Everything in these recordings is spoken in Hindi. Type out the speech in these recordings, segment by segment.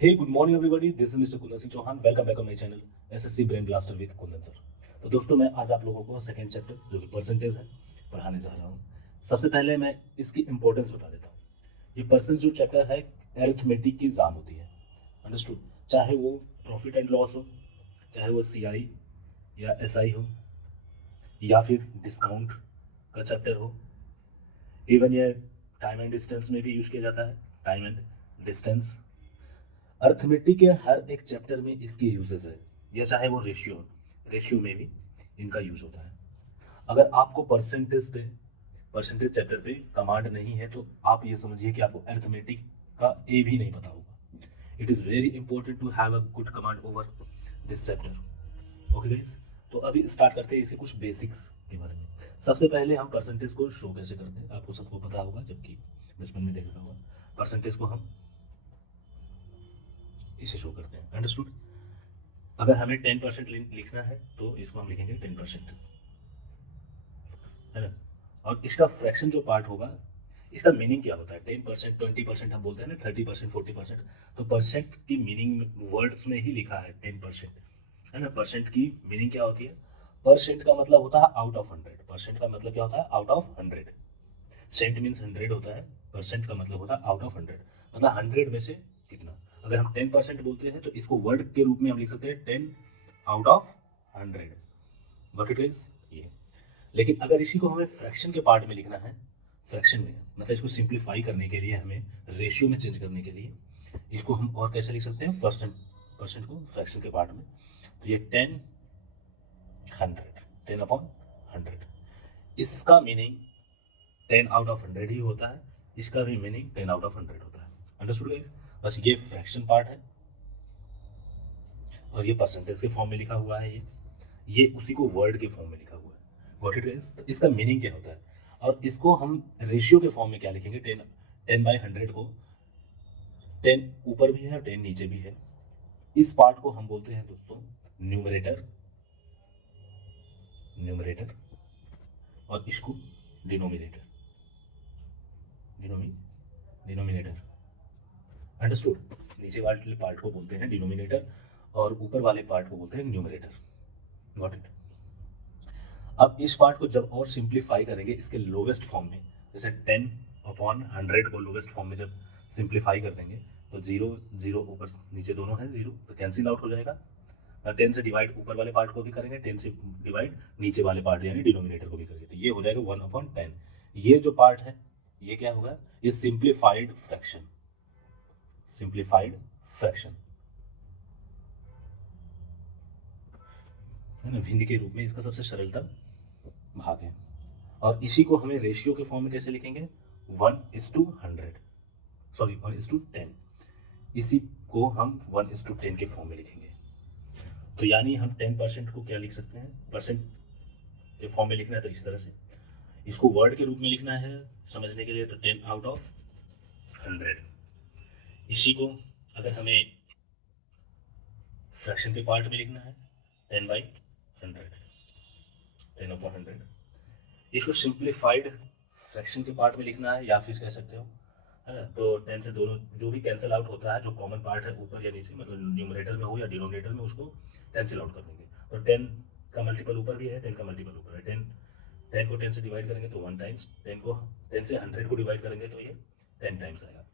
Hey, good morning everybody. This is Mr. Kundan Singh Chauhan. Welcome back on my channel SSC Brain Blaster with Kundan sir. तो दोस्तों मैं आज आप लोगों को सेकंड चैप्टर जो कि परसेंटेज है पढ़ाने जा रहा हूँ. सबसे पहले मैं इसकी इंपॉर्टेंस बता देता हूँ. ये परसेंटेज जो चैप्टर है अरिथमेटिक की एग्जाम होती है. अंडरस्टूड. चाहे वो प्रॉफिट एंड लॉस हो, चाहे वो CI या SI हो, या फिर डिस्काउंट का चैप्टर हो. इवन ये टाइम एंड डिस्टेंस में भी यूज किया जाता है. टाइम एंड डिस्टेंस अर्थमेटिक के हर एक चैप्टर में इसके यूजेस है. या चाहे वो रेशियो में भी इनका यूज होता है. अगर आपको परसेंटेज चैप्टर पे कमांड नहीं है तो आप ये समझिए कि आपको अर्थमेटिक का ए भी नहीं पता होगा. It is very important to have a good command over this chapter. Okay guys, तो अभी स्टार्ट करते हैं इसे कुछ बेसिक्स के बारे में. सबसे पहले हम परसेंटेज को शो कैसे करते हैं आपको सबको पता होगा, जबकि बचपन में देखा होगा. परसेंटेज को हम इसे शो करते हैं. अंडरस्टूड. अगर हमें 10% लिखना है तो इसको हम लिखेंगे 10%, है ना. और इसका फ्रैक्शन जो पार्ट होगा, इसका मीनिंग क्या होता है. 10%, 20% हम बोलते हैं ना, 30%, 40%. तो परसेंट की मीनिंग वर्ड्स में ही लिखा है 10%, है ना. परसेंट की मीनिंग क्या होती है. परसेंट का मतलब होता है आउट ऑफ 100. परसेंट का मतलब क्या होता है, आउट ऑफ 100. सेंट मीन्स 100 होता है. परसेंट का मतलब होता है आउट ऑफ 100, मतलब 100 में से कितना. अगर हम 10% बोलते हैं तो इसको वर्ड के रूप में हम लिख सकते हैं 10 out of 100. What it is ये. लेकिन अगर इसी को हमें फ्रैक्शन के पार्ट में लिखना है, फ्रैक्शन में मतलब इसको सिंप्लीफाई करने के लिए, हमें रेशियो में चेंज करने के लिए, इसको हम और कैसे लिख सकते हैं, परसेंट को फ्रैक्शन के पार्ट में. तो ये 10 100, 10/100. इसका मीनिंग 10 आउट ऑफ 100 ही होता है. इसका भी मीनिंग 10 आउट ऑफ 100 होता है. Understood guys. बस ये फ्रैक्शन पार्ट है और ये परसेंटेज के फॉर्म में लिखा हुआ है. ये उसी को वर्ड के फॉर्म में लिखा हुआ है. Got it guys. तो इसका मीनिंग क्या होता है. और इसको हम रेशियो के फॉर्म में क्या लिखेंगे, 10/100 को 10 ऊपर भी है और 10 नीचे भी है. इस पार्ट को हम बोलते हैं दोस्तों न्यूमरेटर, और इसको डिनोमिनेटर, डिनोमिनेटर. अंडरस्टूड. नीचे वाले पार्ट को बोलते हैं डिनोमिनेटर और ऊपर वाले पार्ट को बोलते हैं न्यूमरेटर. Got it. अब इस पार्ट को जब और सिंप्लीफाई करेंगे इसके लोवेस्ट फॉर्म में, जैसे 10/100 को लोवेस्ट फॉर्म में जब सिंप्लीफाई कर देंगे तो 0 0 ऊपर नीचे दोनों है 0, तो कैंसिल आउट हो जाएगा. 10 से डिवाइड ऊपर वाले पार्ट को भी करेंगे, 10 से डिवाइड नीचे वाले पार्ट यानी डिनोमिनेटर को भी करेंगे, तो ये हो जाएगा 1/10. ये जो पार्ट है ये क्या होगा, ये सिंप्लीफाइड फ्रैक्शन, है ना, भिन्न के रूप में इसका सबसे सरलतम भाग है. और इसी को हमें रेशियो के फॉर्म में कैसे लिखेंगे, 1:100, सॉरी 1:10. इसी को हम 1:10 के फॉर्म में लिखेंगे. तो यानी हम 10% को क्या लिख सकते हैं, परसेंट के फॉर्म में लिखना है तो इस तरह से. इसको वर्ड के रूप में लिखना है समझने के लिए तो 10 आउट ऑफ 100. इसी को अगर हमें फ्रैक्शन के पार्ट में लिखना है 10/100, 10/100. इसको सिंप्लीफाइड फ्रैक्शन के पार्ट में लिखना है, या फिर कह सकते हो, है ना. तो 10 से दोनों जो भी कैंसिल आउट होता है, जो कॉमन पार्ट है ऊपर या नीचे, मतलब न्यूमरेटर में हो या डिनोमिनेटर में, उसको कैंसिल आउट कर देंगे. तो 10 का मल्टीपल ऊपर भी है, 10 का मल्टीपल ऊपर है. 10 को 10 से डिवाइड करेंगे तो 1 टाइम्स, 10 से 100 को डिवाइड करेंगे तो ये 10 टाइम्स आएगा.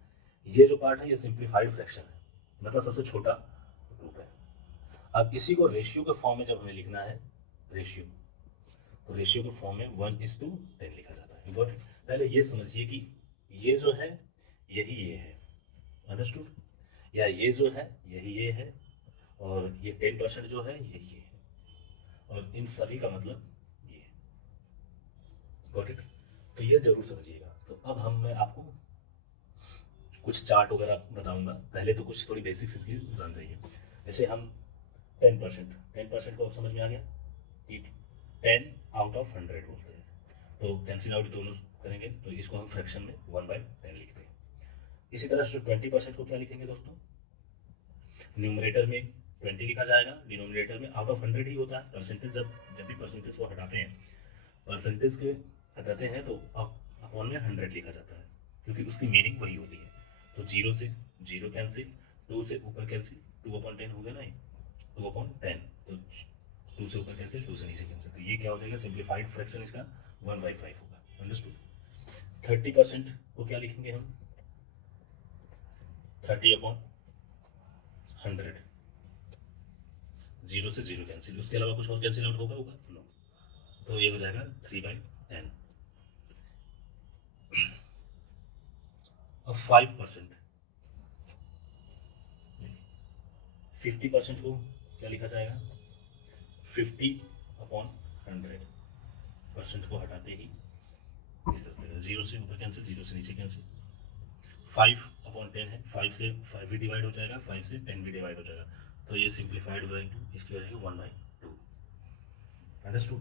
ये जो पार्ट है ये सिंप्लीफाइड फ्रैक्शन है, मतलब सबसे छोटा रूप है. अब इसी को रेशियो के फॉर्म में जब हमें लिखना है, रेशियो, तो रेशियो के फॉर्म में 1:10 लिखा जाता है. Got it. पहले ये समझिए कि ये जो है यही ये है. अंडरस्टूड. या ये जो है यही ये है, और ये 10% जो है यही ये है, और इन सभी का मतलब ये है. Got it. तो ये जरूर समझिएगा. तो अब मैं आपको कुछ चार्ट वगैरह बताऊंगा. पहले तो कुछ थोड़ी बेसिक्स इसकी जान जाइए. जैसे हम 10% को समझ में आ गया कि 10 आउट ऑफ 100 बोलते हैं, तो कैंसिल आउट दोनों करेंगे तो इसको हम फ्रैक्शन में 1/10 लिखते हैं. इसी तरह से 20% को क्या लिखेंगे दोस्तों, न्यूमरेटर में 20 लिखा जाएगा, डिनोमिनेटर में आउट ऑफ 100 ही होता है. परसेंटेज जब भी परसेंटेज को हटाते हैं, परसेंटेज के हटाते हैं तो अपॉन में 100 लिखा जाता है, क्योंकि उसकी मीनिंग वही होती है. तो 0 से 0 कैंसिल, 2 से ऊपर कैंसिल, 2/10 हो गया ना, 2/10, तो 2 से ऊपर कैंसिल, 2 से नीचे कैंसिल, तो ये क्या हो जाएगा सिंप्लीफाइड फ्रैक्शन इसका 1/5 होगा। अंडरस्टूड। 30% को क्या लिखेंगे हम, 30/100, 0 से 0 कैंसिल, उसके अलावा कुछ और कैंसिल आउट होगा नो, तो ये हो जाएगा 3/10। अब 5%, 50% को क्या लिखा जाएगा, 50/100, को हटाते ही इस तरह से 0 से ऊपर कैंसिल, 0 से नीचे कैंसिल, 5/10 है, 5 से 5 भी डिवाइड हो जाएगा, 5 से 10 भी डिवाइड हो जाएगा, तो ये सिंप्लीफाइड वैल्यू इसकी हो जाएगी 1/2। अंडरस्टूड।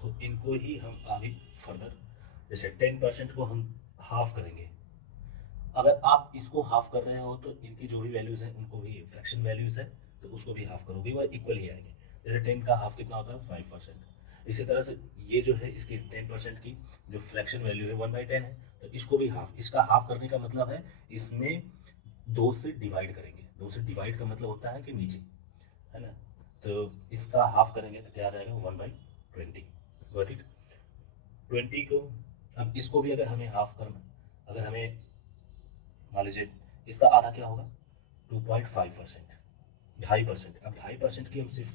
तो इनको ही हम आगे फर्दर, जैसे 10% को हम हाफ करेंगे, अगर आप इसको हाफ कर रहे हो तो इनकी जो भी वैल्यूज है उनको भी, फ्रैक्शन वैल्यूज है तो उसको भी हाफ करोगे, वह इक्वल ही आएंगे। जैसे 10 का हाफ कितना होता है 5%, इसी तरह से ये जो है इसकी 10% की जो फ्रैक्शन वैल्यू है 1/10 है, तो इसको भी हाफ, इसका हाफ करने का मतलब है इसमें 2 से डिवाइड करेंगे, 2 से डिवाइड का मतलब होता है कि नीचे, है ना, तो इसका हाफ करेंगे तो क्या आ जाएगा 1/20। Got it. 20 को, अब इसको भी अगर हमें हाफ करना, अगर हमें मान लीजिए इसका आधा क्या होगा 2.5%, 2.5%, अब 2.5% की हम सिर्फ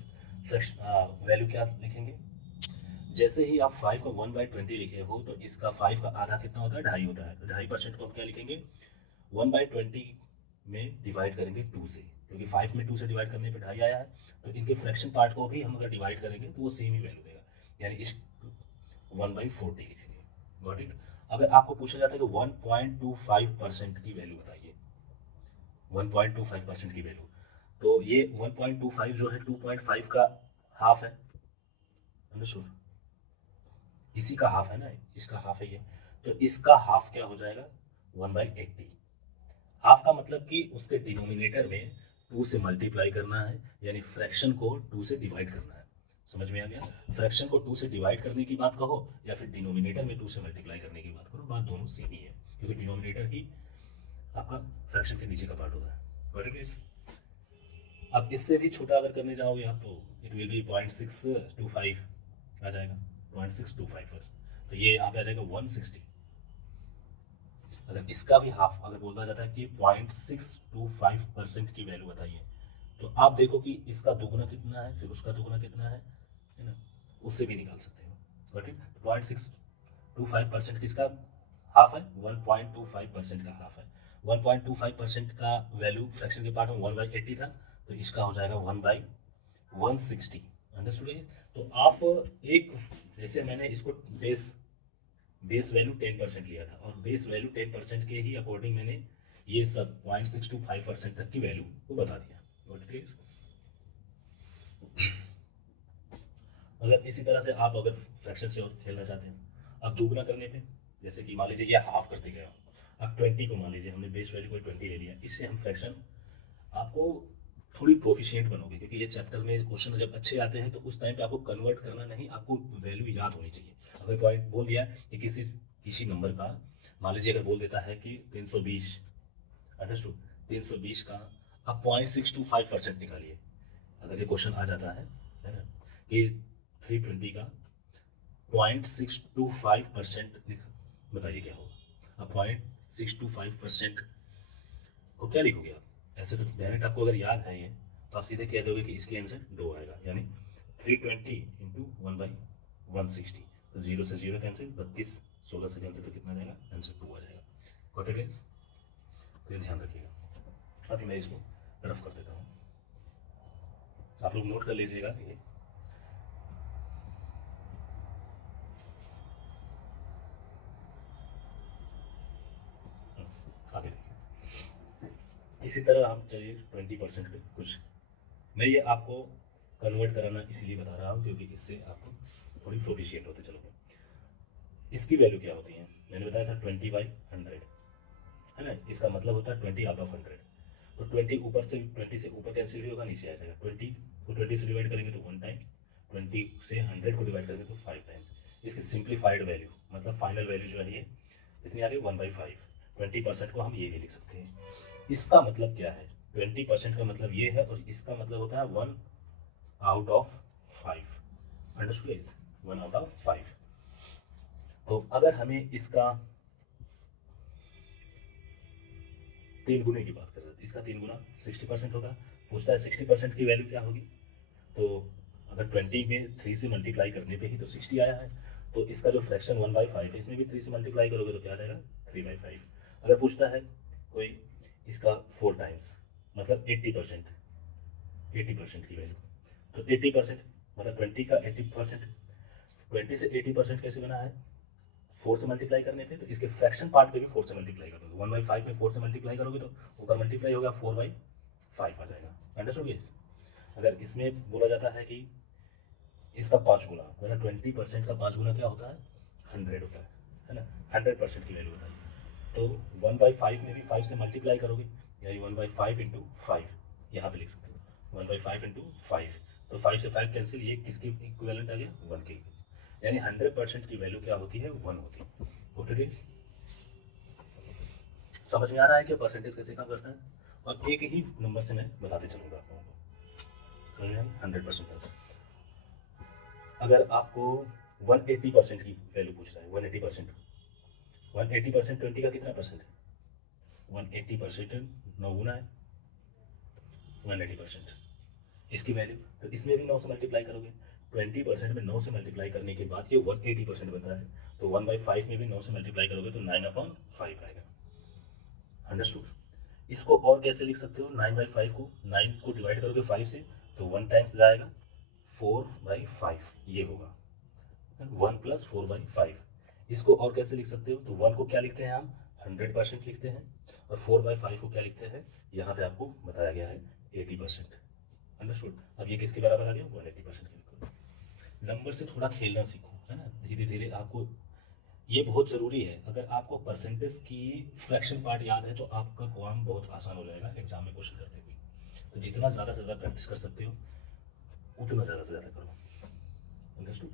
फ्रैक्शन वैल्यू क्या लिखेंगे, जैसे ही आप 5 को 1/20 लिखे हो तो इसका 5 का आधा कितना होता है 2.5 होता है, तो 2.5% को हम क्या लिखेंगे 1/20 में डिवाइड करेंगे 2 से, क्योंकि 5 में 2 से डिवाइड करने पे 2.5 आया है, तो इनके फ्रैक्शन पार्ट को भी हम अगर डिवाइड करेंगे तो वो सेम ही वैल्यू देगा, यानी इस 1/40 लिखेंगे। Got it. अगर आपको पूछा जाता है कि 1.25% की वैल्यू बताइए, 1.25% की वैल्यू, तो ये 1.25 जो है 2.5 का हाफ है, अंडरस्टूड, इसी का हाफ है ना, इसका हाफ है ये, तो इसका हाफ क्या हो जाएगा 1/80। हाफ का मतलब कि उसके डिनोमिनेटर में 2 से मल्टीप्लाई करना है, यानी फ्रैक्शन को 2 से डिवाइड करना है। समझ में आ गया, फ्रैक्शन को 2 से डिवाइड करने की बात कहो या फिर डिनोमिनेटर में 2 से मल्टीप्लाई करने की बात करो, बात दोनों सेम ही है, क्योंकि डिनोमिनेटर ही आपका फ्रैक्शन के नीचे का पार्ट होता है। Got it guys. अब इससे भी छोटा अगर करने जाओगे आप तो इट विल बी 0.625 आ जाएगा, 0.625 तो ये यहाँ पे आ जाएगा 160। अगर इसका भी हाफ अगर बोला जाता है कि 0.625% की वैल्यू बताइए, तो आप देखो कि इसका दुगुना कितना है फिर उसका दुगुना कितना है ना, उससे भी निकाल सकते हो। बट 0.625% किसका हाफ है 1.25% का हाफ है, 1.25% का वैल्यू फ्रैक्शन के पार्ट में 1/80 था, तो इसका हो जाएगा 1/160। अंडरस्टूड। तो आप एक, जैसे मैंने इसको बेस बेस वैल्यू 10% लिया था, और बेस वैल्यू 10% के ही अकॉर्डिंग मैंने ये सब 0.625% तक की वैल्यू को बता दिया। Got it, guys? अगर इसी तरह से आप अगर फ्रैक्शन से और खेलना चाहते हैं, अब दोगुना करने पे, जैसे कि मान लीजिए ये हाफ करते गए, अब 20 को मान लीजिए हमने बेस वैल्यू को 20 ले लिया, इससे हम फ्रैक्शन, आपको थोड़ी प्रोफिशिएंट बनोगे, क्योंकि ये चैप्टर में क्वेश्चन जब अच्छे आते हैं तो उस टाइम पे आपको कन्वर्ट करना नहीं, आपको वैल्यू याद होनी चाहिए। अगर पॉइंट बोल दिया कि किसी नंबर का, मान लीजिए अगर बोल देता है कि 320, अंडरस्टूड, 320 का आप 0.625% निकालिए, अगर ये क्वेश्चन आ जाता है ना, कि 320 का 0.625% बताइए क्या होगा, अब 0.625% को क्या लिखोगे आप, ऐसे तो डायरेक्ट आपको अगर याद है ये, तो आप सीधे कह दोगे कि इसके आंसर 2 आएगा, यानी 320 इंटू 1/160, तो 0 से 0 कैंसिल, 32 16 से कैंसिल, तो कितना आ जाएगा आंसर 2 आ जाएगा। Got it guys. तो ये ध्यान रखिएगा। अभी मैं इसको रफ कर देता हूँ, आप लोग नोट कर लीजिएगा ये। आगे देखिए, इसी तरह हम चलिए 20% पे कुछ, मैं ये आपको कन्वर्ट कराना इसीलिए बता रहा हूँ क्योंकि इससे आपको थोड़ी प्रोफिशिएंट होते चलोगे। इसकी वैल्यू क्या होती है, मैंने बताया था 20/100, है ना, इसका मतलब होता है 20/100, तो 20 ऊपर से 20 से ऊपर कैंसिल भी होगा, नीचे आ जाएगा, 20 को 20 से डिवाइड करेंगे तो 1 टाइम्स, 20 से 100 को डिवाइड करेंगे तो 5 टाइम्स। इसकी सिंप्लीफाइड वैल्यू मतलब फाइनल वैल्यू जो है ये कितनी आ गई 1/5। 20% को हम ये भी लिख सकते हैं। इसका मतलब क्या है, 20% का मतलब ये है और इसका मतलब होता है 1/5। Understood guys, 1/5। तो अगर हमें इसका 3 गुने की बात कर रहे थे, इसका 3 गुना 60% होगा। पूछता है 60% की वैल्यू क्या होगी, तो अगर 20 में 3 से मल्टीप्लाई करने पे ही तो 60 आया है, तो इसका जो फ्रैक्शन 1/5 है इसमें भी 3 से मल्टीप्लाई करोगे तो क्या आ जाएगा 3/5। अगर पूछता है कोई इसका 4 टाइम्स मतलब 80%, 80% की वैल्यू, तो 80% मतलब 20 का 80%, 20 से 80% कैसे बना है, 4 से मल्टीप्लाई करने पे, तो इसके फ्रैक्शन पार्ट पे भी 4 से मल्टीप्लाई करोगे। 1/5 में 4 से मल्टीप्लाई करोगे तो ऊपर मल्टीप्लाई होगा 4/5 आ जाएगा। Understood guys. अगर इसमें बोला जाता है कि इसका 5 गुना मतलब 20% का 5 गुना क्या होता है 100 होता है ना, 100% की वैल्यू बताइए। तो 1/5 में भी 5 से मल्टीप्लाई करोगे, यानी 1/5 इंटू 5 यहाँ पे लिख सकते हो 1/5 इंटू 5। तो 5 से 5 कैंसिल, ये किसके इक्विवेलेंट आ गया 1 के, यानी 100% की वैल्यू क्या होती है 1 होती है। ओके, समझ में आ रहा है कि परसेंटेज कैसे काम करता है। और एक ही नंबर से मैं बताते चलूँगा आप लोगों को, समझ में आई 100% तक। अगर आपको 180% की वैल्यू पूछ रहा है, 180%, 180% 20 का कितना परसेंट है, 180% 9 गुना है 180%, इसकी वैल्यू, तो इसमें भी 9 से मल्टीप्लाई करोगे। 20% में 9 से मल्टीप्लाई करने के बाद ये 180% बनता है, तो 1/5 में भी 9 से मल्टीप्लाई करोगे तो 9/5 आएगा। अंडरस्टूड। इसको और कैसे लिख सकते हो, 9/5 को 9 को डिवाइड करोगे 5 से तो 1 टाइम्स जाएगा 4/5 ये होगा 1 + 4/5। इसको और कैसे लिख सकते हो, तो 1 को क्या लिखते हैं हम 100% लिखते हैं, और 4/5 को क्या लिखते हैं, यहाँ पे आपको बताया गया है 80%। अंडरस्टूड। अब ये किसके बराबर आ गया 180% के बिल्कुल। नंबर से थोड़ा खेलना सीखो, है ना, धीरे धीरे आपको, ये बहुत ज़रूरी है। अगर आपको परसेंटेज की फ्रैक्शन पार्ट याद है तो आपका काम बहुत आसान हो जाएगा एग्जाम में क्वेश्चन करते हुए। तो जितना ज़्यादा से ज़्यादा प्रैक्टिस कर सकते हो उतना ज़्यादा से ज़्यादा करो। अंडरस्टूड।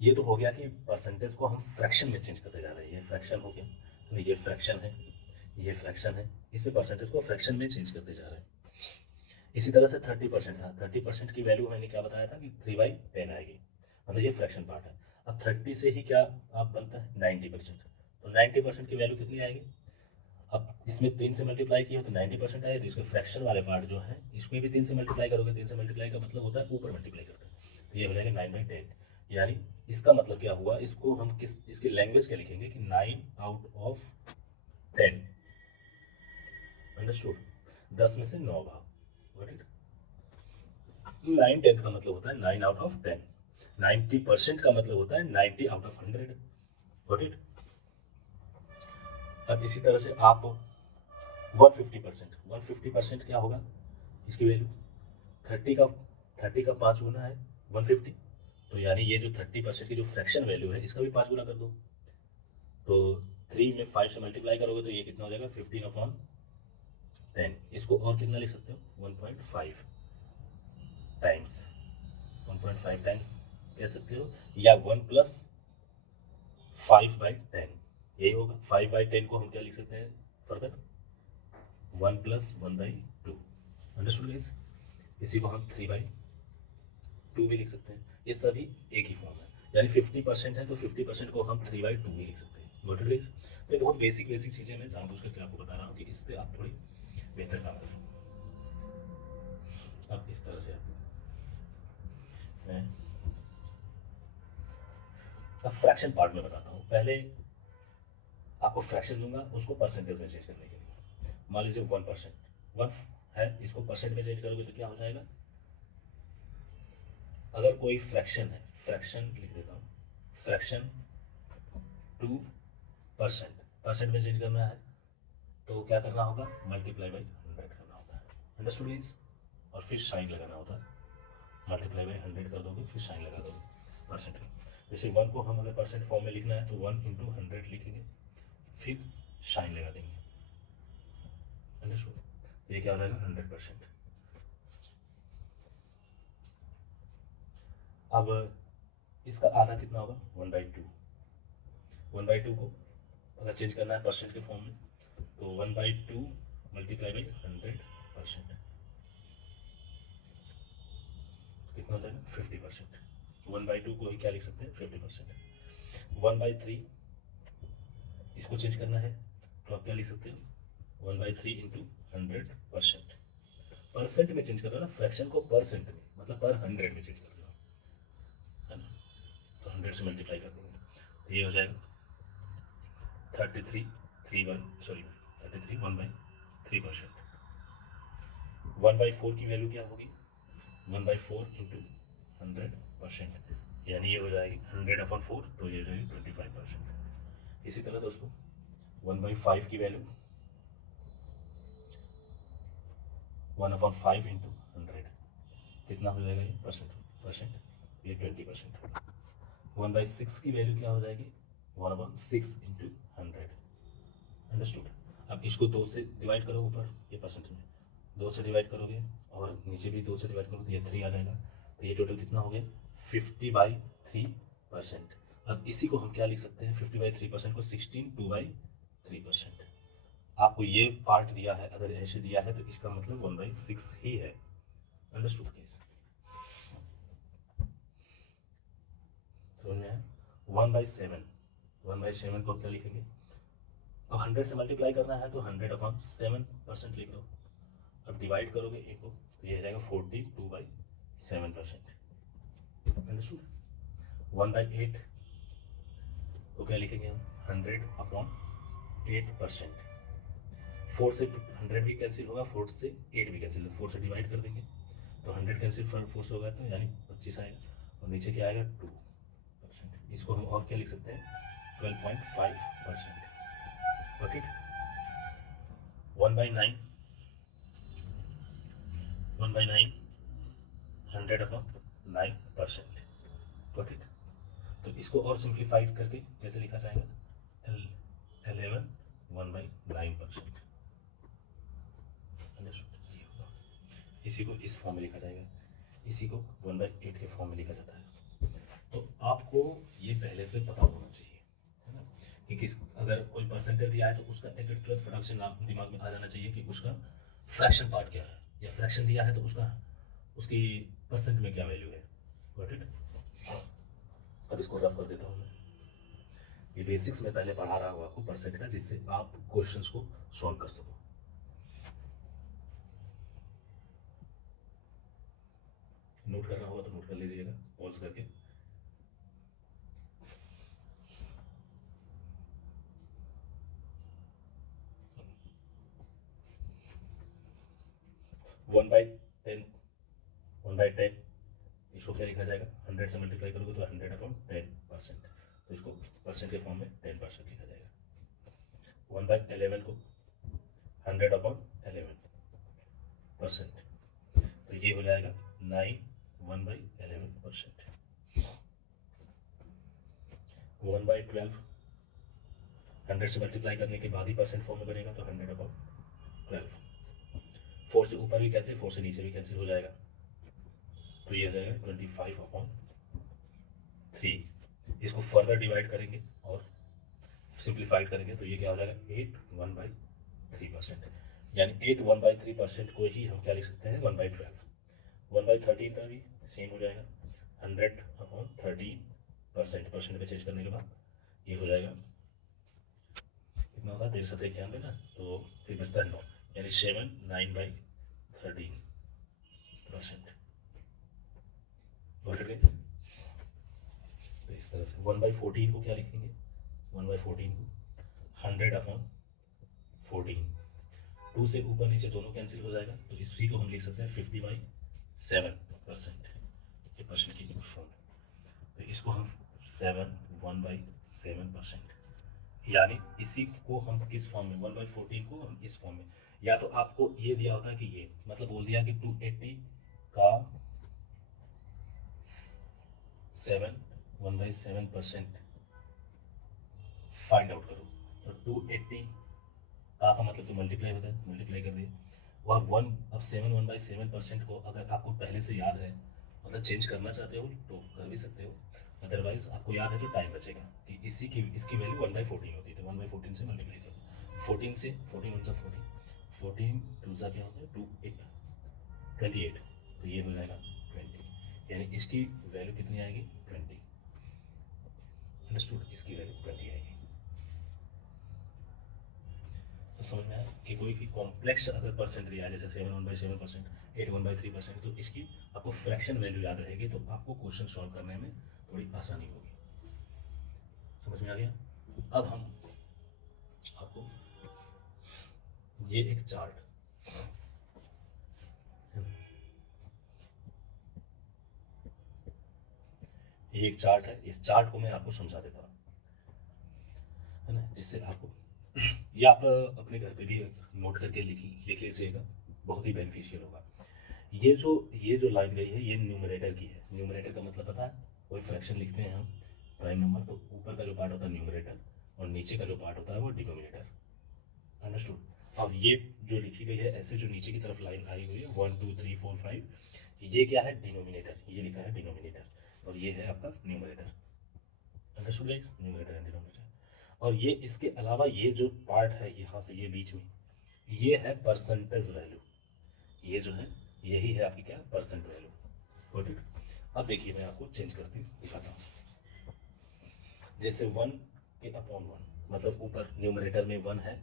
ये तो हो गया कि परसेंटेज को हम फ्रैक्शन में चेंज करते जा रहे हैं, ये फ्रैक्शन हो गया, तो ये फ्रैक्शन है, ये फ्रैक्शन है, इसमें परसेंटेज को फ्रैक्शन में चेंज करते जा रहे हैं। इसी तरह से 30% था, 30% की वैल्यू मैंने क्या बताया था कि 3/10 आएगी, मतलब ये फ्रैक्शन पार्ट है। अब 30 से ही क्या आप बनता है 90%, तो 90% की वैल्यू कितनी आएगी, अब इसमें 3 से मल्टीप्लाई किया तो 90% आएगा, तो इसके फ्रैक्शन वाले पार्ट जो है इसमें भी 3 से मल्टीप्लाई करोगे, 3 से मल्टीप्लाई का मतलब होता है ऊपर मल्टीप्लाई करते हैं, तो ये हो जाएगा 9/10। यानी इसका मतलब क्या हुआ, इसको हम किस इसकी लैंग्वेज क्या लिखेंगे कि 9/10। अंडरस्टूड। 10 में से 9 भाग, गॉट इट। 9/10 का मतलब होता है 9/10। 90% का मतलब होता है 90/100, गॉट इट। अब इसी तरह से आप 150%, 150% क्या होगा इसकी वैल्यू, 30 का 5 गुना है 150, तो यानी ये जो 30% की जो फ्रैक्शन वैल्यू है इसका भी 5 गुना कर दो, तो 3 में 5 से मल्टीप्लाई करोगे तो ये कितना हो जाएगा 15/10। इसको और कितना लिख सकते हो 1.5 टाइम्स, 1.5 टाइम्स कह सकते हो, या 1 + 5/10 यही होगा। 5/10 को हम क्या लिख सकते हैं फर्दर 1 + 1/2। Understood guys. इसी को हम 3/2 भी लिख सकते हैं, ये सभी एक ही फॉर्म है। यानी 50% है तो 50% को हम 3/2 भी लिख सकते हैं, गॉट इट गाइस। तो बहुत बेसिक बेसिक चीज़ें मैं जानबूझ करके आपको बता रहा हूँ कि इस पर आप थोड़ी बेहतर काम करें। अब इस तरह से आपको मैं अब फ्रैक्शन पार्ट में बताता हूँ। पहले आपको फ्रैक्शन दूंगा उसको परसेंटेज में चेंज करने के लिए। मान लीजिए 1%, 1 है, इसको परसेंट में चेंज करोगे तो क्या हो जाएगा, अगर कोई फ्रैक्शन है, फ्रैक्शन लिख देता हूँ, फ्रैक्शन 2%, परसेंट में चेंज करना है तो क्या करना होगा मल्टीप्लाई बाई 100 करना होता है। Understood guys. और फिर साइन लगाना होता है, मल्टीप्लाई बाई 100 कर दोगे फिर साइन लगा दोगे परसेंट का। जैसे 1 को हम अगर परसेंट फॉर्म में लिखना है तो 1 × 100 लिखेंगे फिर साइन लगा देंगे। अंडरस्टूड। ये क्या हो जाएगा 100%। अब इसका आधा कितना होगा 1/2, 1/2 को अगर चेंज करना है परसेंट के फॉर्म में तो 1/2 मल्टीप्लाई बाई 100% कितना हो जाएगा 50%। 1/2 को ही क्या लिख सकते हैं 50%। 1/3 इसको चेंज करना है तो आप क्या लिख सकते हो 1/3 इंटू 100%। परसेंट में चेंज कर रहे हो ना, फ्रैक्शन को परसेंट में मतलब पर 100 में चेंज कर रहे हो, है ना, तो 100 से मल्टीप्लाई कर देंगे तो ये हो जाएगा 33 1/3%। 1/4 की वैल्यू क्या होगी 1/4 इंटू 100%, यानी ये हो जाएगी 100/4 तो ये हो जाएगी 25%। इसी तरह दोस्तों 1/5 की वैल्यू 1/5 इंटू 100 कितना हो जाएगा ये परसेंट, ये 20% होगा। 1/6 की वैल्यू क्या हो जाएगी 1/6 इंटू 100। अंडरस्टूड। अब इसको 2 से डिवाइड करो, ऊपर ये परसेंट में 2 से डिवाइड करोगे और नीचे भी 2 से डिवाइड करोगे तो ये 3 आ जाएगा, तो ये टोटल कितना हो गया 50/3%। अब इसी को हम क्या लिख सकते हैं 50/3% को 16 2/3%। आपको ये पार्ट दिया है, अगर ऐसे दिया है तो इसका मतलब 1/6 ही है। अंडरस्टूड गाइस, समझ में आया। 1/7 को क्या लिखेंगे, अब 100 से मल्टीप्लाई करना है तो 100/7% लिख लो। अब डिवाइड करोगे ए को तो ये हो जाएगा 42/7%। अंडरस्टूड। 1/8 तो क्या लिखेंगे हम 100/8%। 4 से 100 भी कैंसिल होगा, 4 से 8 भी कैंसिल, 4 से डिवाइड कर देंगे तो 100 कैंसिल 4 से होगा तो यानी 25 आएगा और नीचे क्या आएगा 2%। इसको हम और क्या लिख सकते हैं 12.5%। Got it. 1/9 100/9% got it. तो इसको और सिंप्लीफाइड करके कैसे लिखा जाएगा 11 1/9%। इसी को इस फॉर्म में लिखा जाएगा, इसी को 1/8 के फॉर्म में लिखा जाता है। तो आपको ये पहले से पता होना चाहिए, है ना, कि किस अगर कोई परसेंटेज दिया है तो उसका एग्जैक्ट तुरंत फटाक से नाम दिमाग में आ जाना चाहिए कि उसका फ्रैक्शन पार्ट क्या है, या फ्रैक्शन दिया है तो उसका उसकी परसेंट में क्या वैल्यू है। Got it. अब इसको रफ कर देता हूँ मैं। ये बेसिक्स में पहले पढ़ा रहा हूँ आपको परसेंट का, जिससे आप क्वेश्चंस को सॉल्व कर सको। नोट करना होगा तो नोट कर लीजिएगा पॉज करके। वन बाई टेन इसको क्या लिखा जाएगा 100 से मल्टीप्लाई करोगे तो 100/10%, तो इसको परसेंट के फॉर्म में 10% लिखा जाएगा। 1/11 को 100/11%, तो ये हो जाएगा 9 1/11%। 1/12 100 से मल्टीप्लाई करने के बाद ही परसेंट फॉर्म में बनेगा तो 100/12। 4 से ऊपर भी कैंसिल, 4 से नीचे भी कैंसिल हो जाएगा तो ये हो जाएगा 25/3। इसको फर्दर डिवाइड करेंगे और सिंप्लीफाइड करेंगे तो ये क्या हो जाएगा 8 1/3%, यानी 8 1/3% को ही हम क्या लिख सकते हैं 1/12। 1/13 का भी सेम हो जाएगा 100/13%, परसेंट पे चेंज करने के बाद ये हो जाएगा कितना होगा 13 ध्यान देना, तो फिर बचता है 9, यानी 7 9/13%। तो इस तरह से 1/14 को क्या लिखेंगे 1/14 को 100/14, 2 से ऊपर नीचे दोनों कैंसिल हो जाएगा तो इसी को हम लिख सकते हैं 50/7%, ये परसेंट की फॉर्म है। तो इसको हम 1/7%, यानी इसी को हम किस फॉर्म में 1/14 को हम इस फॉर्म में, या तो आपको ये दिया होता है कि ये मतलब बोल दिया कि 280 का 1/7% फाइंड आउट करो, तो 280 का मतलब तो मल्टीप्लाई होता है, मल्टीप्लाई कर दिए और 1, अब 1/7% को अगर आपको पहले से याद है मतलब चेंज करना चाहते हो तो कर भी सकते हो, अदरवाइज आपको याद है तो टाइम बचेगा कि इसकी वैल्यू 1/14 होती है, तो 1/14 से मल्टीप्लाई कर दो। 14 से 14 × 14, 14 2 सा क्या होता है 2 28, तो ये हो जाएगा 20, यानी इसकी वैल्यू कितनी आएगी 20। अंडरस्टूड, इसकी वैल्यू 20 आएगी। तो समझ में आया कि कोई भी कॉम्प्लेक्स अगर परसेंट दिया है, जैसे 7/7%, 8/3%, तो इसकी आपको फ्रैक्शन वैल्यू याद रहेगी, तो आपको क्वेश्चन सॉल्व करने में थोड़ी आसानी होगी। समझ में आ गया। अब हम आपको ये एक चार्ट है ना, ये एक चार्ट है, इस चार्ट को मैं आपको समझा देता हूँ, है ना, जिससे आपको ये आप अपने घर पे भी नोट करके लिख लीजिएगा, बहुत ही बेनिफिशियल होगा। ये जो लाइन गई है ये न्यूमरेटर की है। न्यूमरेटर का मतलब पता है, कोई फ्रैक्शन लिखते हैं हम प्राइम नंबर, तो ऊपर का जो पार्ट होता है न्यूमरेटर और नीचे का जो पार्ट होता है वो डिनोमिनेटर। अंडरस्टूड। और ये जो लिखी गई है ऐसे, जो नीचे की तरफ लाइन आई हुई है 1 2 3 4 5, ये क्या है डिनोमिनेटर, ये लिखा है डिनोमिनेटर, और ये है आपका numerator. Understood guys, numerator and denominator. और ये इसके अलावा ये जो पार्ट है यहाँ से ये बीच में, ये है परसेंटेज वैल्यू, ये जो है यही है आपकी क्या परसेंट वैल्यू। Got it. अब देखिए मैं आपको चेंज करती दिखाता हूँ। जैसे 1 के अपॉन 1, मतलब ऊपर न्यूमरेटर में 1 है,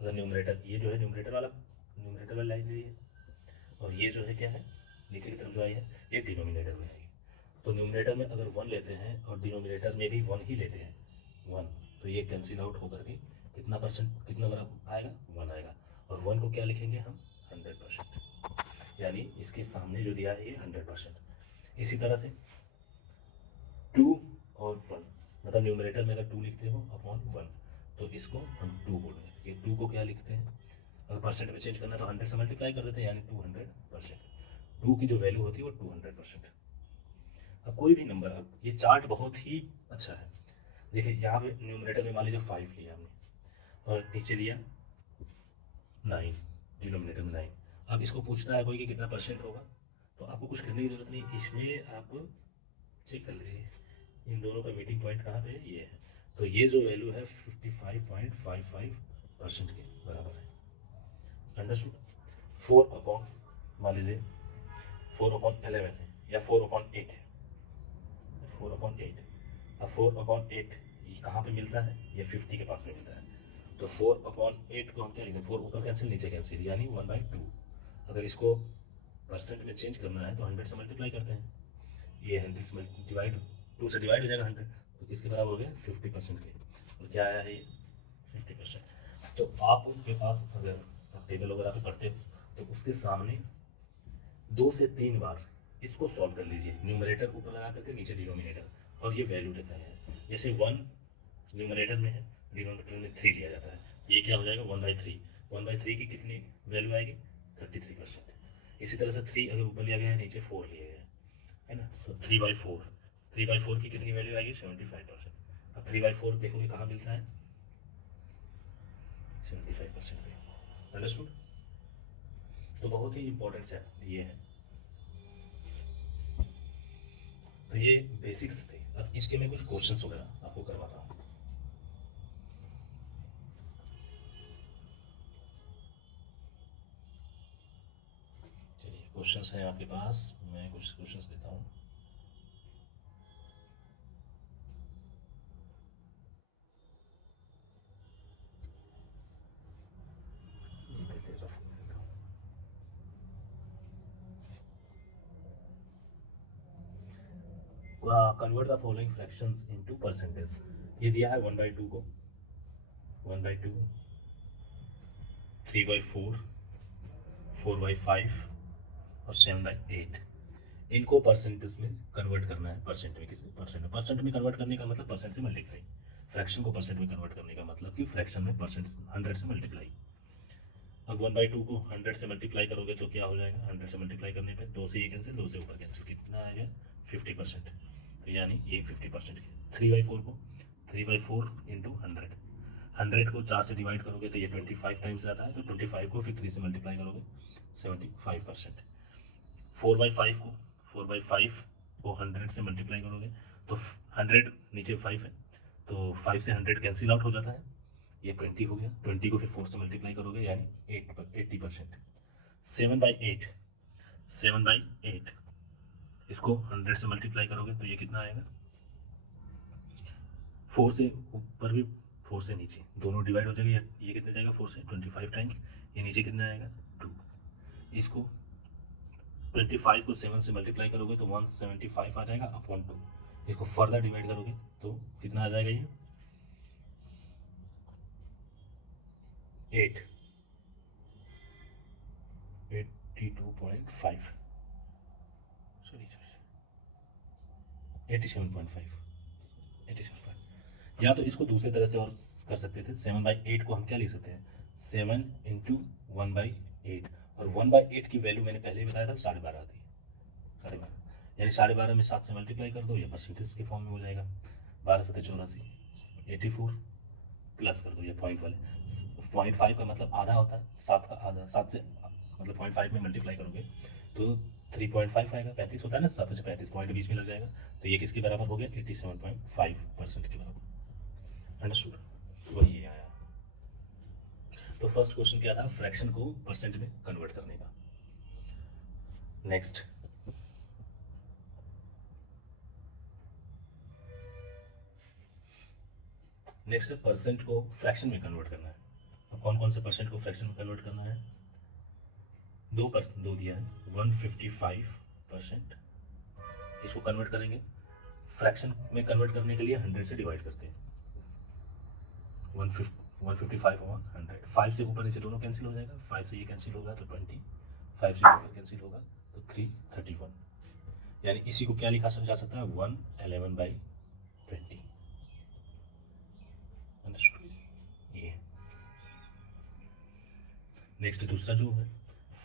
अगर न्यूमरेटर ये जो है न्यूमरेटर वाला लाइन है, और ये जो है क्या है नीचे की तरफ जो आई है ये डिनोमिनेटर में आएगी। तो न्यूमरेटर में अगर 1 लेते हैं और डिनोमिनेटर में भी 1 ही लेते हैं 1, तो ये कैंसिल आउट होकर के कितना परसेंट, कितना बराबर आएगा 1 आएगा। और 1 को क्या लिखेंगे हम 100%, यानी इसके सामने जो दिया है ये 100%। इसी तरह से 2 और 1, मतलब न्यूमरेटर में अगर 2 लिखते हो अपॉन 1, तो इसको हम 2 बोलेंगे। ये 2 को क्या लिखते हैं, अगर परसेंट में चेंज करना है तो 100 से मल्टीप्लाई कर देते हैं, यानी 200%। 2 की जो वैल्यू होती है वो 200%। अब कोई भी नंबर, अब ये चार्ट बहुत ही अच्छा है। देखिए यहाँ पे न्यूमरेटर में मान लीजिए 5 लिया हमने और नीचे लिया 9, डिनोमिनेटर में 9। अब इसको पूछता है कोई कि कितना परसेंट होगा, तो आपको कुछ करने की जरूरत नहीं, इसमें आप चेक कर लीजिए इन दोनों का मीटिंग पॉइंट कहाँ पे है, ये है। तो ये जो वैल्यू है 55.55% के बराबर है। अंडरस्टूड। 4 अपॉन मान लीजिए 4/11 है या 4/8 है, 4/8। अब 4/8 ये कहाँ पे मिलता है, ये 50 के पास में मिलता है। तो 4/8 को हम क्या लिखते हैं, 4 ऊपर कैंसिल नीचे कैंसिल, यानी 1/2। अगर इसको परसेंट में चेंज करना है तो 100 से मल्टीप्लाई करते हैं, ये 100 से डिवाइड 2 से डिवाइड हो जाएगा 100, तो किसके बराबर हो गया 50% के। तो क्या आया है ये 50%। तो आपके पास अगर आप टेबल वगैरह पे पढ़ते हो तो उसके सामने 2 से 3 बार इसको सॉल्व कर लीजिए, न्यूमरेटर ऊपर लगा करके नीचे डिनोमिनेटर, और ये वैल्यू लिखा है। जैसे 1 न्यूमरेटर में है, डिनोमिनेटर में 3 लिया जाता है, ये क्या हो जाएगा 1/3। 1/3 की कितनी वैल्यू आएगी 33%। इसी तरह से 3 अगर ऊपर लिया गया है नीचे 4 लिया गया है ना, तो 3/4, 3/4 की कितनी वैल्यू आएगी 75%। अब 3/4 देखोगे कहाँ मिलता है 75% पे। अंडरस्टूड। तो बहुत ही इंपॉर्टेंट है ये है। तो ये बेसिक्स थे। अब इसके मैं कुछ क्वेश्चंस वगैरह आपको करवाता हूँ। चलिए क्वेश्चंस हैं आपके पास, मैं कुछ क्वेश्चंस देता हूँ। Convert the following fractions into percentage. ये दिया है 1/2 को, 1/2, 3/4, 4/5 और 7/8। इनको परसेंटेज में कन्वर्ट करना है, परसेंट में, किसी परसेंट में कन्वर्ट करने का मतलब परसेंट से मल्टीप्लाई। फ्रैक्शन को परसेंट में कन्वर्ट करने का मतलब कि फ्रैक्शन में परसेंट 100 से मल्टीप्लाई। अब 1/2 को 100 से मल्टीप्लाई करोगे तो क्या हो जाएगा, 100 से मल्टीप्लाई करने पे 2 से ये कैंसिल, 2 से ऊपर कैंसिल, कितना आएगा 50%। तो यानी ये 50%। 3/4 को 3/4 इंटू 100, 100 को 4 से डिवाइड करोगे तो ये 25 टाइम्स आता है, तो 25 को फिर 3 से मल्टीप्लाई करोगे 75%। 4/5 को 100 से मल्टीप्लाई करोगे तो 100 नीचे 5 है, तो 5 से 100 कैंसिल आउट हो जाता है, ये 20 हो गया। 20 को फिर 4 से मल्टीप्लाई करोगे यानी 80%। 7/8, 7/8 इसको 100 से मल्टीप्लाई करोगे तो ये कितना आएगा, 4 से ऊपर भी 4 से नीचे दोनों डिवाइड हो जाएगा, ये कितने जाएगा 4 से 25 टाइम्स, ये नीचे कितना आएगा 2। इसको 25 को 7 से मल्टीप्लाई करोगे तो 175 आ जाएगा अपॉन 2। इसको फर्दर डिवाइड करोगे तो कितना आ जाएगा, ये 82.5, सॉरी 87.5, 87। या तो इसको दूसरी तरह से और कर सकते थे, 7/8 को हम क्या लिख सकते हैं, 7 इंटू 1/8, और 1/8 की वैल्यू मैंने पहले ही बताया था 12.5 आती है, 12.5 यानी 12.5 में 7 से मल्टीप्लाई कर दो, या परसेंटेज के फॉर्म में हो जाएगा, 12 7 84, 84 प्लस कर दो ये पॉइंट वाले, 0.5 का मतलब आधा होता है, 7 का आधा, 7 से मतलब 0.5 में मल्टीप्लाई करोगे तो 3.5 आएगा, 35 होता है ना, 7 से 35 पॉइंट बीच में लग जाएगा, तो ये किसके बराबर हो गया, 87.5% के बराबर। अंडरस्टूड, वही आया। तो फर्स्ट क्वेश्चन क्या था, फ्रैक्शन को परसेंट में कन्वर्ट करने का। नेक्स्ट, नेक्स्ट परसेंट को फ्रैक्शन में कन्वर्ट करना है। अब कौन कौन से परसेंट को फ्रैक्शन में कन्वर्ट करना है, दो दिया है, 155%, इसको कन्वर्ट करेंगे फ्रैक्शन में, कन्वर्ट करने के लिए 100 से डिवाइड करते हैं, 155/100, 5 से ऊपर नीचे दोनों कैंसिल हो जाएगा, 5 से ये कैंसिल होगा तो 20, 5 से ऊपर कैंसिल होगा तो 331, यानी इसी को क्या लिखा जा सकता है, 111/20। ये नेक्स्ट दूसरा जो है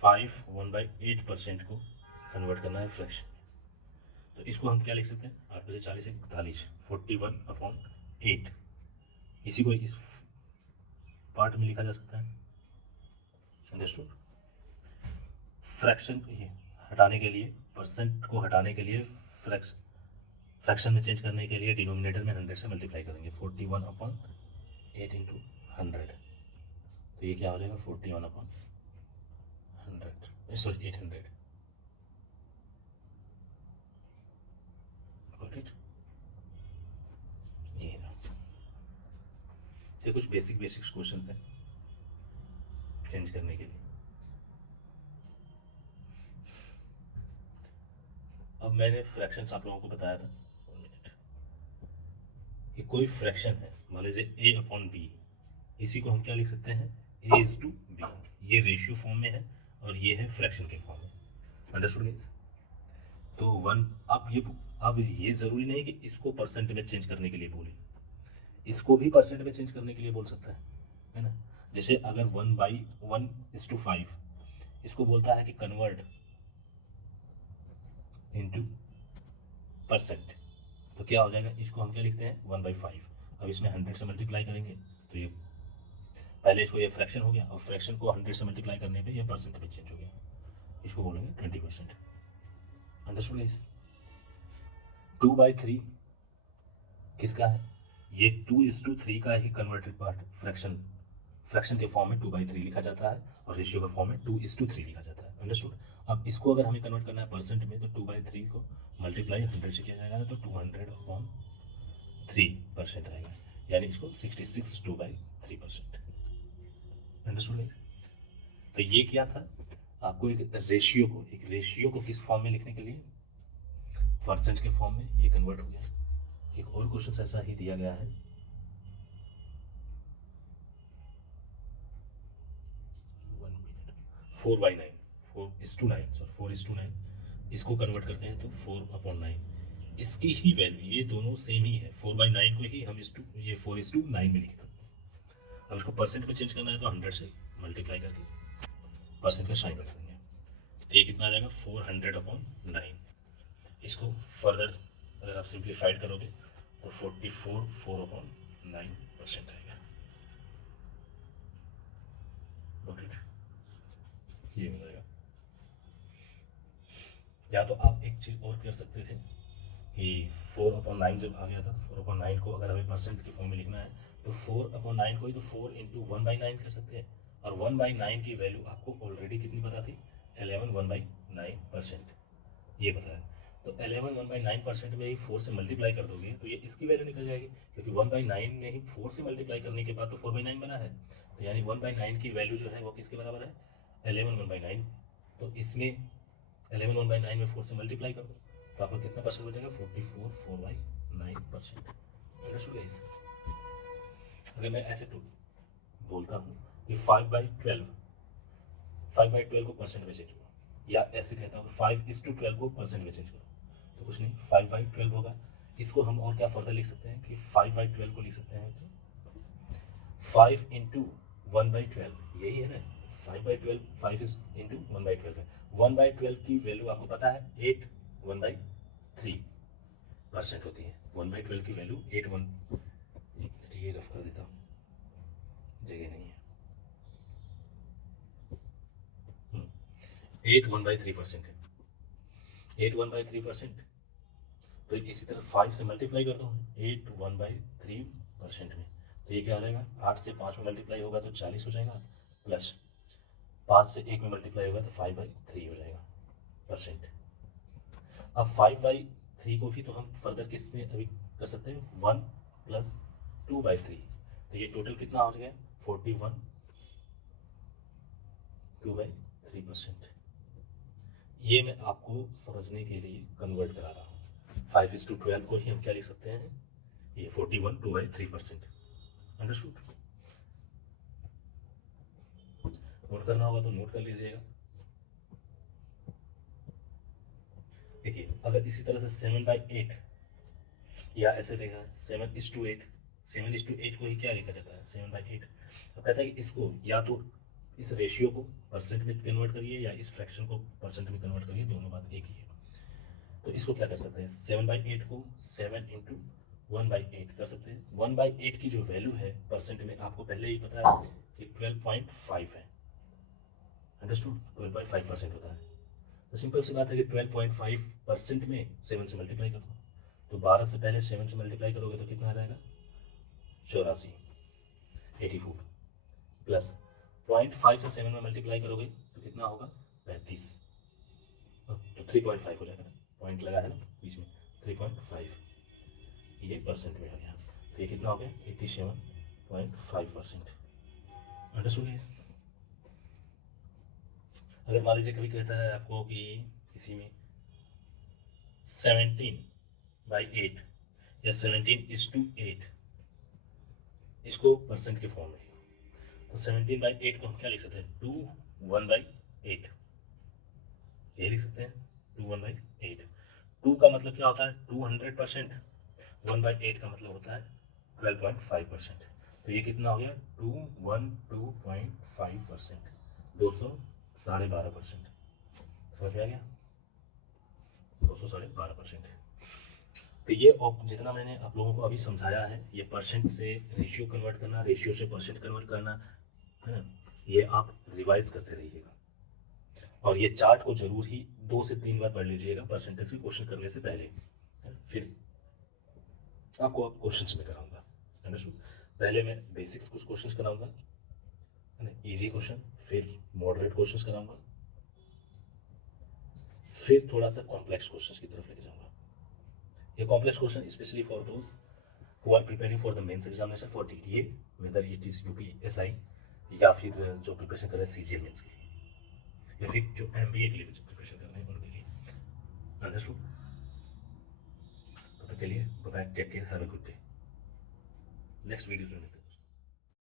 5 1/8% को कन्वर्ट करना है फ्रैक्शन, तो इसको हम क्या लिख सकते हैं, 8 में से 40 है 41, 41/8, इसी को इस पार्ट में लिखा जा सकता है। अंडरस्टूड, फ्रैक्शन ये हटाने के लिए, परसेंट को हटाने के लिए, फ्रैक्शन में चेंज करने के लिए डिनोमिनेटर में 100 से मल्टीप्लाई करेंगे, 41/8 इंटू 100, तो ये क्या हो जाएगा 41/100, सॉरी 800। ये ना, ये कुछ बेसिक क्वेश्चन थे चेंज करने के लिए। अब मैंने फ्रैक्शंस आप लोगों को बताया था, कि कोई फ्रैक्शन है, मान लीजिए a/b, इसी को हम क्या लिख सकते हैं, a/b, ये रेशियो फॉर्म में है और ये है फ्रैक्शन के फॉर्म में। अंडरस्टूड गाइस, तो अब ये जरूरी नहीं कि इसको परसेंट में चेंज करने के लिए बोले, इसको भी परसेंट में चेंज करने के लिए बोल सकता है ना। जैसे अगर 1/1:5 इसको बोलता है कि कन्वर्ट इनटू परसेंट, तो क्या हो जाएगा, इसको हम क्या लिखते हैं 1/5। अब इसमें 100 से मल्टीप्लाई करेंगे तो ये पहले इसको ये फ्रैक्शन हो गया, और फ्रैक्शन को 100 से मल्टीप्लाई करने पे ये परसेंट में चेंज हो गया, इसको बोलेंगे 20%। अंडरस्टूड गाइस, 2/3 किसका है, ये 2:3 का ही कन्वर्टेड पार्ट, फ्रैक्शन के फॉर्म में 2/3 लिखा जाता है और रेशियो के फॉर्म में 2:3 लिखा जाता है। अंडरस्टूड, अब इसको अगर हमें कन्वर्ट करना है परसेंट में, तो 2/3 को मल्टीप्लाई 100 से किया जाएगा तो 200/3% आएगा, यानी इसको 66 2/3%। अंडरस्टूड गाइस, तो ये क्या था, आपको एक रेशियो को किस फॉर्म में लिखने के लिए, परसेंट के फॉर्म में, ये कन्वर्ट हो गया। एक और क्वेश्चन ऐसा ही दिया गया है, 4/9, 4:9, इसको कन्वर्ट करते हैं तो 4/9, इसकी ही वैल्यू, ये दोनों सेम ही है, 4/9 को ही हम ये 4:9 में लिख सकते हैं। अब इसको परसेंट में चेंज करना है तो 100 से मल्टीप्लाई करके परसेंट का साइन रख देंगे, तो ये कितना आ जाएगा 400/9। इसको फर्दर अगर आप सिंप्लीफाइड करोगे तो 4/9% आएगा। ये हो जाएगा। या तो आप एक चीज़ और कर सकते थे कि 4/9 जब आ गया था तो 4/9 को अगर हमें परसेंट की फॉर्म में लिखना है तो 4/9 को ही तो 4 इंटू 1/9 कर सकते हैं, और 1/9 की वैल्यू आपको ऑलरेडी कितनी पता थी, 11 1/9%, ये पता है। तो 11 1/9% में ही 4 से मल्टीप्लाई कर दोगे तो ये इसकी वैल्यू निकल जाएगी, क्योंकि 1/9 में ही 4 से मल्टीप्लाई करने के बाद तो 4/9 बना है, तो यानी 1/9 की वैल्यू जो है वो किसके बराबर है, 11 1/9। तो इसमें 11 1/9 में 4 से मल्टीप्लाई कर दो तो आपको कितना परसेंट हो जाएगा, 44 4/9%। Understood guys? अगर मैं ऐसे तो बोलता हूँ कि 5/12 को परसेंट में चेंज करो, या ऐसे कहता हूँ 5:12 को परसेंट में चेंज करो, तो कुछ नहीं, 5/12 होगा। इसको हम और क्या फर्दर लिख सकते हैं कि 5/12 को लिख सकते हैं तो 5 इंटू 1/12, यही है ना, 5/12, 5 इज इंटू 1/12 है। 1/12 की वैल्यू आपको पता है 8 1/3% होती है। 1/12 की वैल्यू 8 1, ये रफ कर देता हूँ, जगह नहीं है, 8 1/3% है, 8 1/3%। तो इसी तरह 5 से मल्टीप्लाई कर दो 8 1/3% में, तो ये क्या हो जाएगा, 8 से 5 में मल्टीप्लाई होगा तो 40 हो जाएगा, प्लस 5 से 1 में मल्टीप्लाई होगा तो 5/3 हो जाएगा परसेंट। अब 5/3 को भी तो हम फर्दर किस में अभी कर सकते हैं, 1 + 2/3, तो ये टोटल कितना हो गया, 41 2/3%। ये मैं आपको समझने के लिए कन्वर्ट करा रहा हूँ। 5:12 को ही हम क्या लिख सकते हैं, ये 41 2/3%। अंडरस्टूड? नोट करना होगा तो नोट कर लीजिएगा। देखिए अगर इसी तरह से 7/8 या ऐसे देखा 7:8, 7:8 को ही क्या लिखा जाता है, 7/8। तो कहता है कि इसको या तो इस रेशियो को परसेंट में कन्वर्ट करिए या इस फ्रैक्शन को परसेंट में कन्वर्ट करिए, दोनों बात एक ही है। तो इसको क्या कर सकते हैं, 7/8 को 7 इंटू 1/8 कर सकते हैं। 1/8 की जो वैल्यू है परसेंट में आपको पहले ही पता है कि 12.5 है। अंडरस्टूड? 12.5% होता है। तो सिंपल सी बात है कि 12.5% में 7 से मल्टीप्लाई कर दो, तो 12 से पहले 7 से मल्टीप्लाई करोगे तो कितना आ जाएगा, 84 84, प्लस 0.5 से 7 में मल्टीप्लाई करोगे तो कितना होगा, 35, तो 3.5 हो जाएगा ना, पॉइंट लगा है ना बीच में, 3.5, ये परसेंट में हो गया, तो ये कितना हो गया, 87.5%। अंडरस्टूड? अगर मान लीजिए कभी कहता है आपको कि इसी में 17/8 या 17:8, इसको परसेंट के फॉर्म में लिखो, तो 17/8 को हम क्या लिख सकते हैं, 2 1/8, ये लिख सकते हैं 2 1/8। 2 का मतलब क्या होता है, 200%, 1/8 का मतलब होता है 12.5%, तो ये कितना हो गया, 212.5%, 212.5%। समझ में आ गया, 212.5%। तो ये जितना मैंने आप लोगों को अभी समझाया है, ये परसेंट से रेशियो कन्वर्ट करना, रेशियो से परसेंट कन्वर्ट करना, है ना, ये आप रिवाइज करते रहिएगा, और ये चार्ट को जरूर ही 2 से 3 बार पढ़ लीजिएगा परसेंटेज के क्वेश्चन करने से पहले, फिर आपको अब क्वेश्चंस में कराऊंगा। अंडरस्टूड? पहले मैं बेसिक्स कुछ क्वेश्चंस कराऊंगा, है ना, इजी क्वेश्चन, फिर मॉडरेट क्वेश्चंस कराऊंगा, फिर थोड़ा सा कॉम्प्लेक्स क्वेश्चंस की तरफ लेके जाऊंगा। ये complex question specially for those who are preparing for the mains examination for DTA, whether it is UPSI या फिर जो प्रिपरेशन कर रहे हैं CGL मेंस के लिए, या फिर जो MBA के लिए प्रिपरेशन कर रहे हैं उनके लिए। अंडरस्टूड? तब तक के लिए bye, take care, have a good day. Next video में मिलते हैं।